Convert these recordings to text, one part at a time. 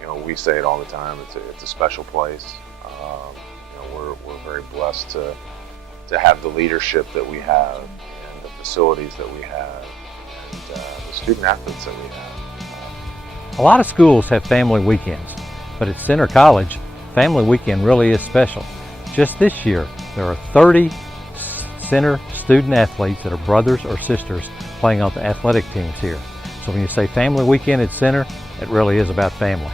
You know, we say it all the time. It's a special place. You know, we're very blessed to have the leadership that we have, and the facilities that we have, and the student athletes that we have. A lot of schools have family weekends, but at Center College, Family Weekend really is special. Just this year, there are 30 Center student athletes that are brothers or sisters playing on the athletic teams here. So when you say Family Weekend at Center, it really is about family.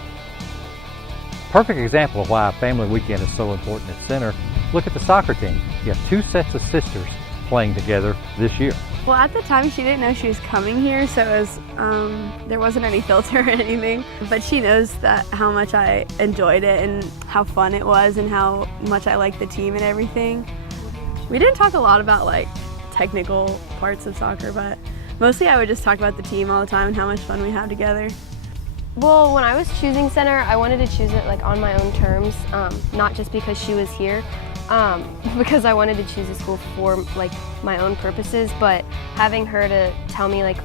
Perfect example of why Family Weekend is so important at Center, look at the soccer team. You have 2 sets of sisters playing together this year. Well, at the time she didn't know she was coming here, so it was, there wasn't any filter or anything. But she knows that how much I enjoyed it and how fun it was and how much I liked the team and everything. We didn't talk a lot about like technical parts of soccer, but mostly I would just talk about the team all the time and how much fun we had together. Well, when I was choosing Center, I wanted to choose it like on my own terms, not just because she was here, because I wanted to choose a school for like my own purposes. But having her to tell me like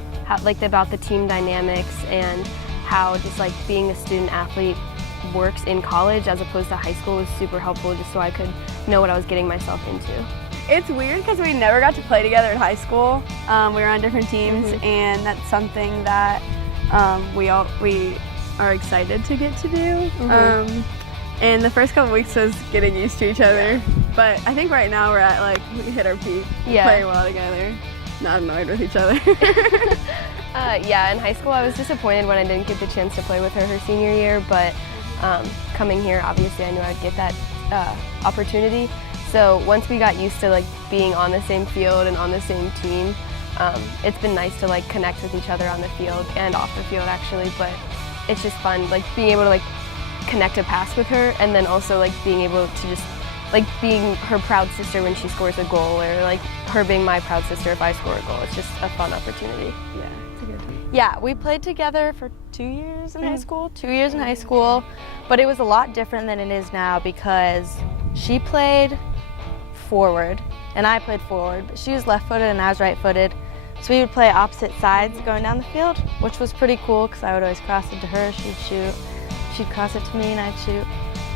about the team dynamics and how just like being a student athlete works in college as opposed to high school was super helpful, just so I could know what I was getting myself into. It's weird because we never got to play together in high school. We were on different teams, and that's something that we are excited to get to do. And the first couple weeks was getting used to each other, but I think right now we're at like, we hit our peak, playing well together, not annoyed with each other. Yeah, in high school I was disappointed when I didn't get the chance to play with her senior year, but coming here, obviously I knew I'd get that opportunity. So once we got used to like being on the same field and on the same team, it's been nice to like connect with each other on the field and off the field actually, but it's just fun like being able to like connect a pass with her, and then also like being able to just like being her proud sister when she scores a goal, or like her being my proud sister if I score a goal. It's just a fun opportunity. Yeah, it's a good time. Yeah, we played together for 2 years in high school, but it was a lot different than it is now because she played forward and I played forward, but she was left-footed and I was right-footed. So we would play opposite sides going down the field, which was pretty cool because I would always cross it to her, she'd shoot. She'd cross it to me and I'd shoot.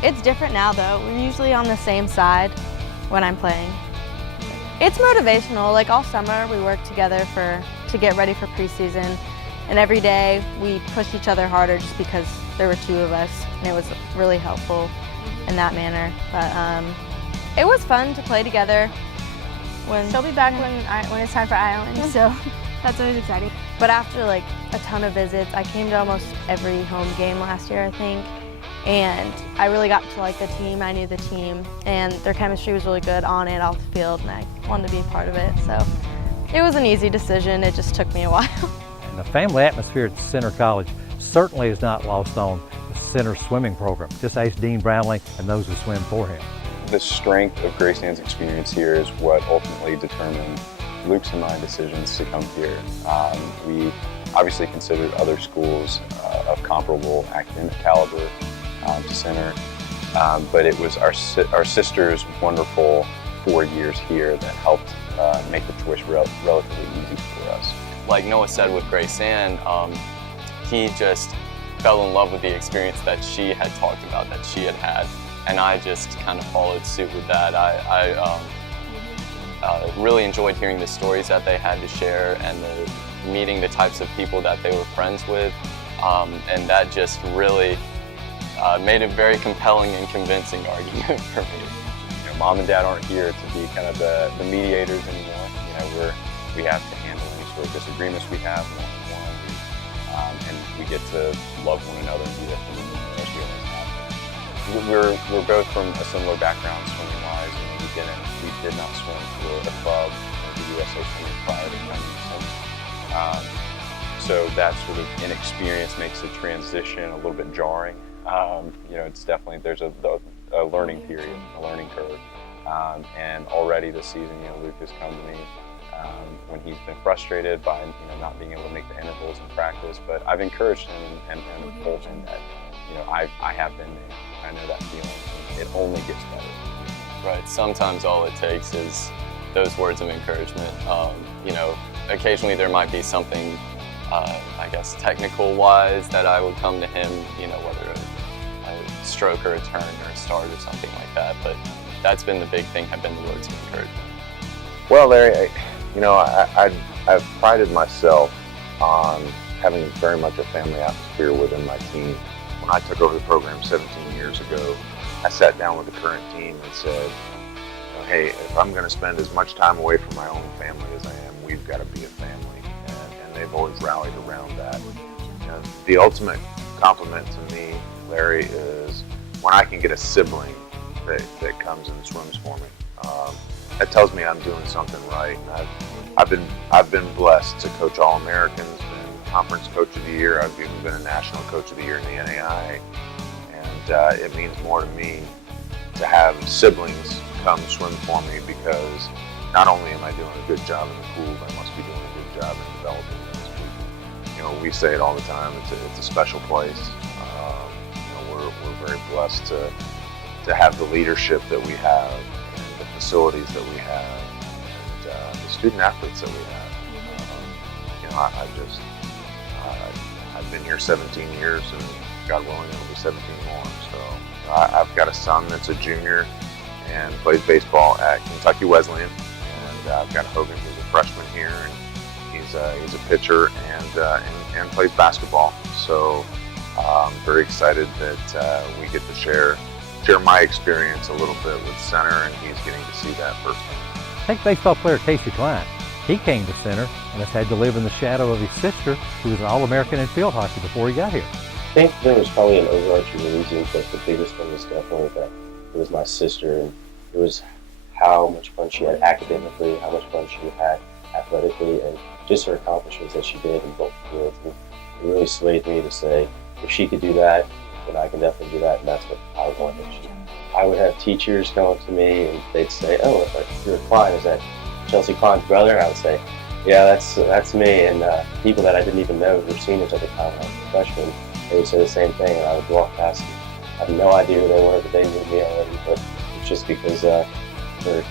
It's different now though. We're usually on the same side when I'm playing. It's motivational. Like all summer we worked together to get ready for preseason, and every day we pushed each other harder just because there were 2 of us, and it was really helpful in that manner. But it was fun to play together. She'll be back when it's time for Ireland, so that's always exciting. But after like a ton of visits, I came to almost every home game last year, I think, and I really got to like the team. I knew the team, and their chemistry was really good on and off the field, and I wanted to be a part of it. So it was an easy decision. It just took me a while. And the family atmosphere at Center College certainly is not lost on the Center swimming program. Just ask Dean Brownlee and those who swim for him. The strength of Graceland's experience here is what ultimately determined Luke's and my decisions to come here. We obviously considered other schools of comparable academic caliber to Center, but it was our sister's wonderful 4 years here that helped make the choice relatively easy for us. Like Noah said with Graceland, he just fell in love with the experience that she had talked about, that she had had. And I just kind of followed suit with that. I really enjoyed hearing the stories that they had to share and meeting the types of people that they were friends with. And that just really made a very compelling and convincing argument for me. You know, Mom and Dad aren't here to be kind of the mediators anymore. You know, we have to handle any sort of disagreements we have one-on-one, and we get to love one another and do that for them as we always have. We're both from a similar background swimming-wise. You know, we did not swim for a club or the USA Swimming prior to coming to Center. So that sort of inexperience makes the transition a little bit jarring. You know, it's definitely, there's a learning period, a learning curve. And already this season, you know, Luke has come to me when he's been frustrated by not being able to make the intervals in practice. But I've encouraged him and told him that I have been there. I know that feeling. It only gets better. Right. Sometimes all it takes is those words of encouragement. Occasionally there might be something I guess technical wise, that I would come to him, whether a stroke or a turn or a start or something like that. But that's been the big thing, have been the words of encouragement. Well, Larry, I've prided myself on having very much a family atmosphere within my team. When I took over the program 17 years ago, I sat down with the current team and said, hey, if I'm going to spend as much time away from my own family as I am, we've got to be a family. And they've always rallied around that. The ultimate compliment to me, Larry, is when I can get a sibling that comes and swims for me. That tells me I'm doing something right. I've been blessed to coach All-Americans, been Conference Coach of the Year. I've even been a National Coach of the Year in the NAI. And it means more to me to have siblings come swim for me, because not only am I doing a good job in the pool, I must be doing a good job in developing those people. We say it all the time, it's a special place. We're very blessed to have the leadership that we have, and the facilities that we have, and the student athletes that we have. I've been here 17 years, and God willing, it'll be 17 more. So I've got a son that's a junior and plays baseball at Kentucky Wesleyan, and I've got Hogan who's a freshman here, and he's a pitcher and plays basketball. So I'm very excited that we get to share my experience a little bit with Center, and he's getting to see that firsthand. Take baseball player Casey Klein. He came to Center and has had to live in the shadow of his sister, who was an All-American in field hockey before he got here. I think there was probably an overarching reason, but the biggest one was definitely that it was my sister, and it was how much fun she had academically, how much fun she had athletically, and just her accomplishments that she did in both fields. And it really swayed me to say, if she could do that, then I can definitely do that, and that's what I wanted. I would have teachers come to me and they'd say, oh, you're Klein, is that Chelsea Klein's brother? And I would say, yeah, that's me. And people that I didn't even know who were seniors at the time, when I was a freshman, they would say the same thing, and I would walk past them. I had no idea who they were, but they knew me already. But it's just because their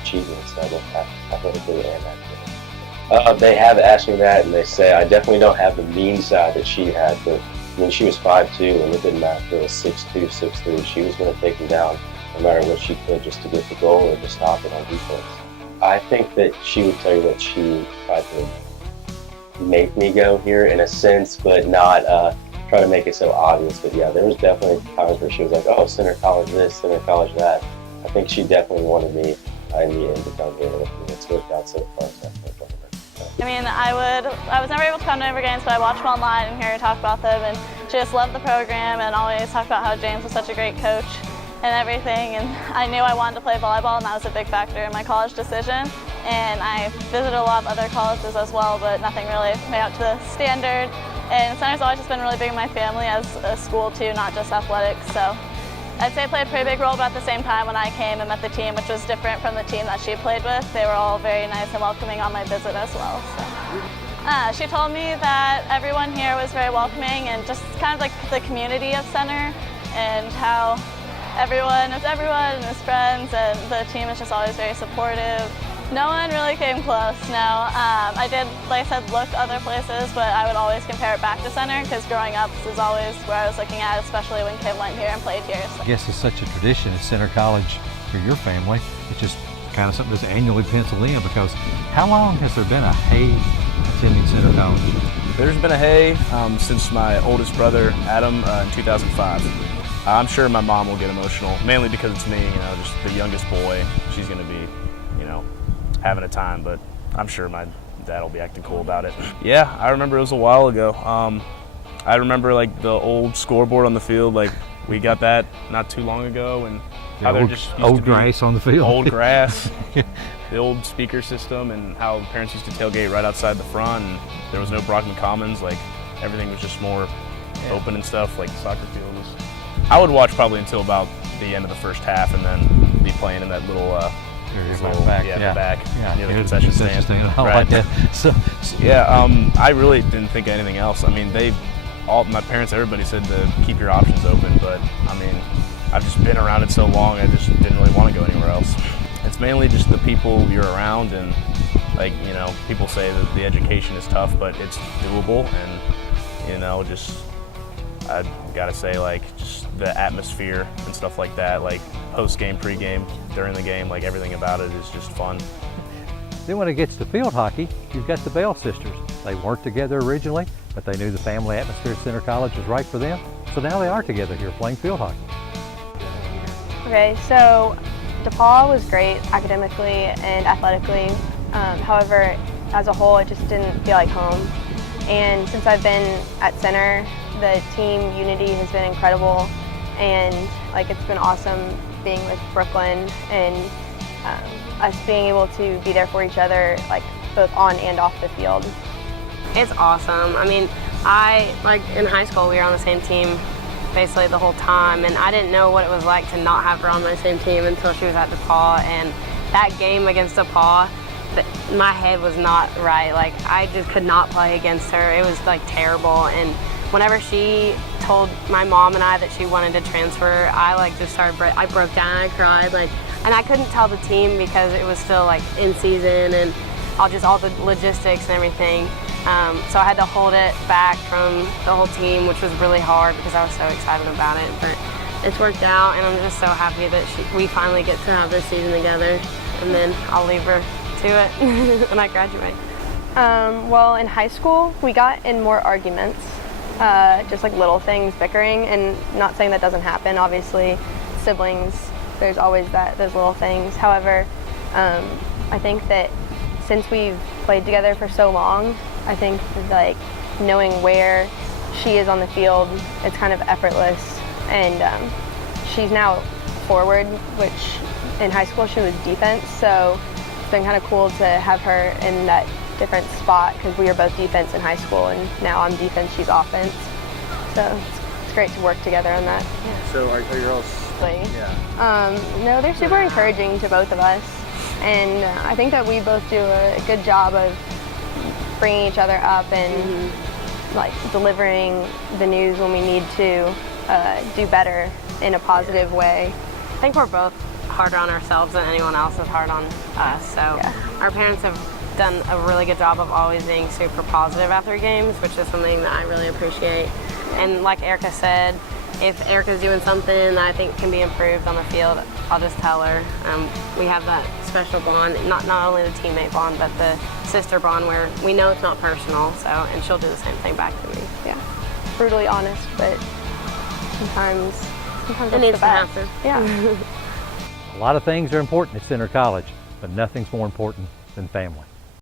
achievements, both athletically and academically. They have asked me that, and they say I definitely don't have the mean side that she had. But I mean, she was 5'2", and it didn't matter if it was 6'2", 6'3". She was going to take me down no matter what she could, just to get the goal or to stop it on defense. I think that she would tell you that she tried to make me go here in a sense, but not try to make it so obvious. But yeah, there was definitely times where she was like, oh, Center College this, Center College that. I think she definitely wanted me in the end to come here, and it's worked out so far. I mean, I was never able to come to every games, but I watched them online and hear her talk about them, and she just loved the program and always talked about how James was such a great coach and everything. And I knew I wanted to play volleyball, and that was a big factor in my college decision. And I visited a lot of other colleges as well, but nothing really made up to the standard. And Center's always just been really big in my family as a school too, not just athletics. So I'd say it played a pretty big role, but at the same time when I came and met the team, which was different from the team that she played with, they were all very nice and welcoming on my visit as well. So. She told me that everyone here was very welcoming, and just kind of like the community of Center, and how everyone is friends, and the team is just always very supportive. No one really came close, no. I did, like I said, look other places, but I would always compare it back to Center, because growing up, this is always where I was looking at, especially when Kim went here and played here. So. I guess it's such a tradition at Center College for your family. It's just kind of something that's annually penciled in, because how long has there been a Hay attending Center College? There's been a Hay since my oldest brother, Adam, in 2005. I'm sure my mom will get emotional, mainly because it's me, just the youngest boy. She's going to be, having a time, but I'm sure my dad will be acting cool about it. Yeah, I remember it was a while ago. I remember like the old scoreboard on the field, like we got that not too long ago, and how there just used old to be grass on the field. Old grass, the old speaker system, and how parents used to tailgate right outside the front, and there was no Brockman Commons, like everything was just more open and stuff, like the soccer field was. I would watch probably until about the end of the first half, and then be playing in that little back. The back, near the concession stand. Right. Like that. So I really didn't think of anything else. I mean, my parents, everybody said to keep your options open, but I mean, I've just been around it so long, I just didn't really want to go anywhere else. It's mainly just the people you're around, and like, people say that the education is tough, but it's doable, and know, just I gotta say, like, just the atmosphere and stuff like that, like post-game, pre-game, during the game, like everything about it is just fun. Then when it gets to field hockey, you've got the Bell sisters. They weren't together originally, but they knew the family atmosphere at Center College was right for them. So now they are together here playing field hockey. Okay, so DePaul was great academically and athletically. However, as a whole, it just didn't feel like home. And since I've been at Center, the team unity has been incredible, and like it's been awesome being with Brooklyn and us being able to be there for each other, like both on and off the field. It's awesome. I mean, like in high school, we were on the same team basically the whole time, and I didn't know what it was like to not have her on my same team until she was at DePaul. And that game against DePaul, my head was not right. Like, I just could not play against her. It was like terrible. And whenever she told my mom and I that she wanted to transfer, I like just started, I broke down, I cried, like, and I couldn't tell the team because it was still like in season and all the logistics and everything. So I had to hold it back from the whole team, which was really hard because I was so excited about it. But it's worked out, and I'm just so happy that we finally get to have this season together. And then I'll leave her to it when I graduate. Well, in high school, we got in more arguments, just like little things, bickering, and not saying that doesn't happen. Obviously, siblings, there's always those little things. However, I think that since we've played together for so long, I think like knowing where she is on the field, it's kind of effortless. And she's now forward, which in high school she was defense, so it's been kind of cool to have her in that different spot because we were both defense in high school, and now I'm defense, she's offense. So it's great to work together on that. Yeah. So are your girls? Yeah. No, they're super encouraging to both of us, and I think that we both do a good job of bringing each other up and like delivering the news when we need to do better in a positive way. I think we're both harder on ourselves than anyone else is hard on us. So our parents have done a really good job of always being super positive after games, which is something that I really appreciate. And like Erica said, if Erica's doing something that I think can be improved on the field, I'll just tell her. We have that special bond, not only the teammate bond, but the sister bond where we know it's not personal, so, and she'll do the same thing back to me. Yeah, brutally honest, but sometimes it needs to happen. Yeah. A lot of things are important at Center College, but nothing's more important than family.